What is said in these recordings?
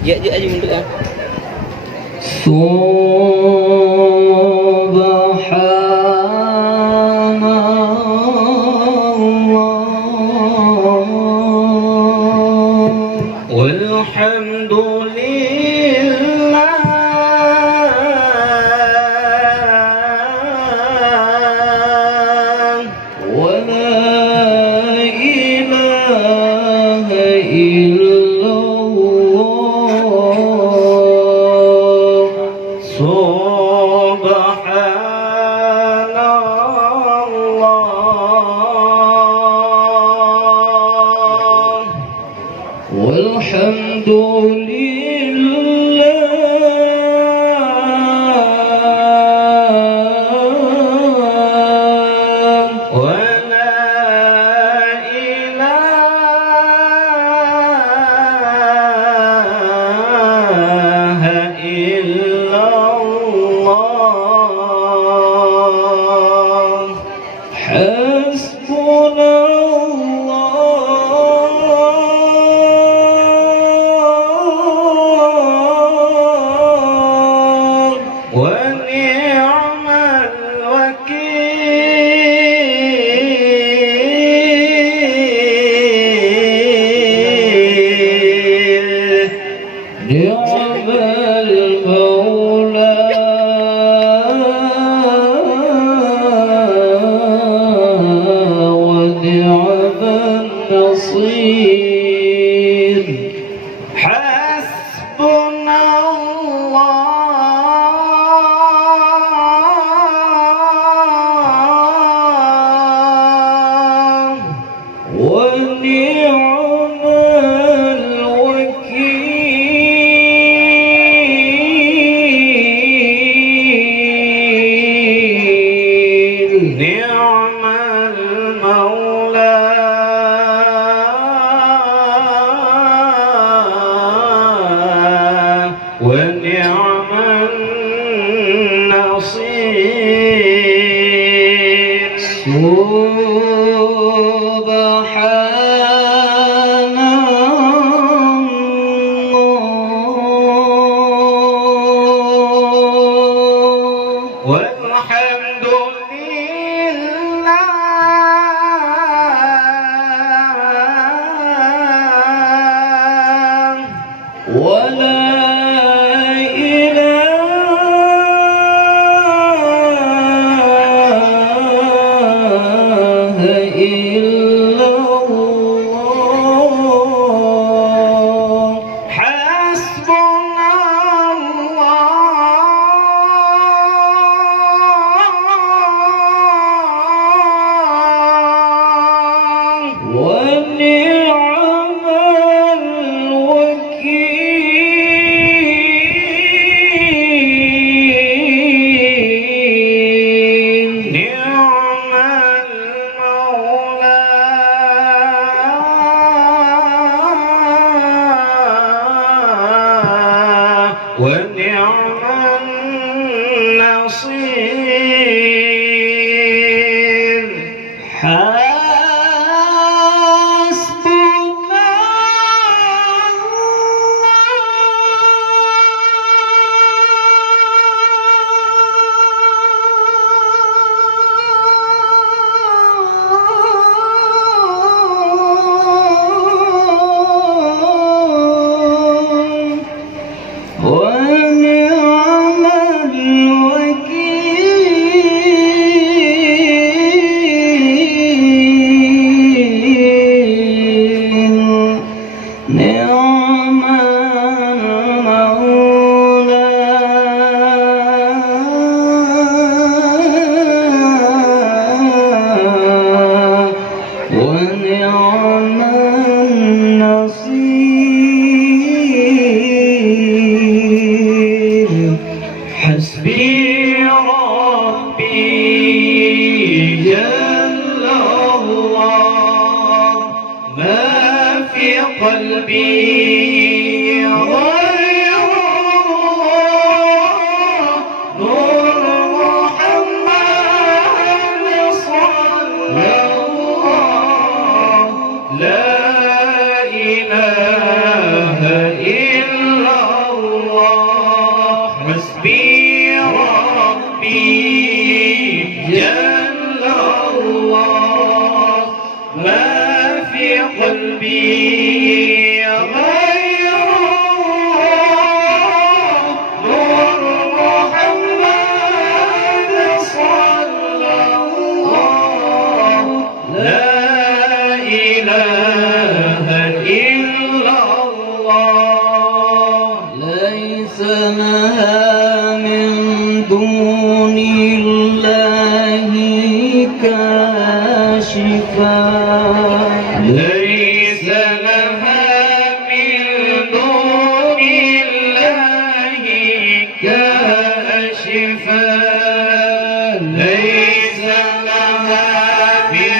Ya aja mundur ya. Subhanallah walhamdulillah wa la ilaha illallah subhanallah walhamdulillah wa la ilaha illallah hasbunallah wa ni'mal wakil ni'mal mawla wa ni'mal nasir hasbunallah wa ni'mal wakil ni'mal mawla wa ni'mal nasir subhanallah walhamdulillah wa la ilaha illallah hasbunallah wa ni'mal wakil ni'mal mawla wa ni'mal nasir حسبي ربي جل الله ما في قلبي غير الله نور محمد صلى الله لا إله إلا غير الله نور محمد صلى الله لا إله إلا الله ليس لها من دون الله كاشفا ليس لها من دون الله كاشفا ليس لها من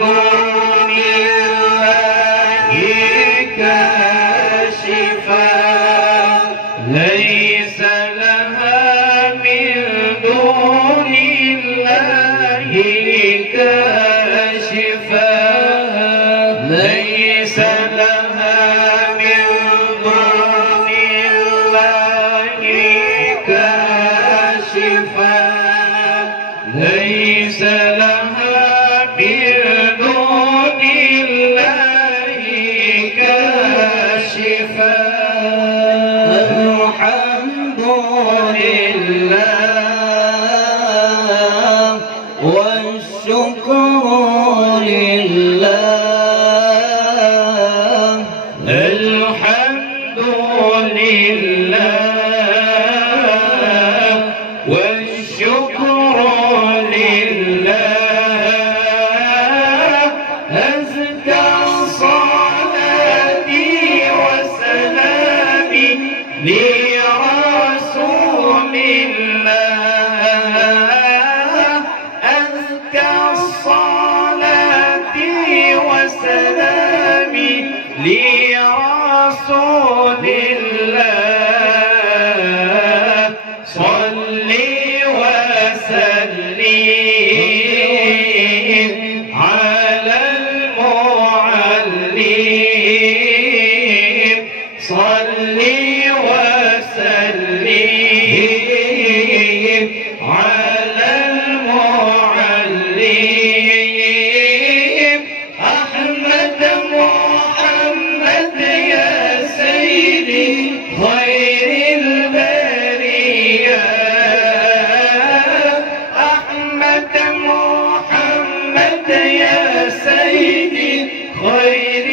دون الله كاشفا ليس لها من دون الله كاشفا ليس لها من دون الله كاشفا ليس لها من دون الله كاشفا الحمد لله والشكر لله الحمد لله والشكر لله أزكى صلاتي وسلامي لرسول الله أزكى الصلاة وسلامي لرسول الله صل وسلم على المعلم صل وسلم على المعلم أحمد محمد يا سيدي خير البرية أحمد محمد يا سيدي خير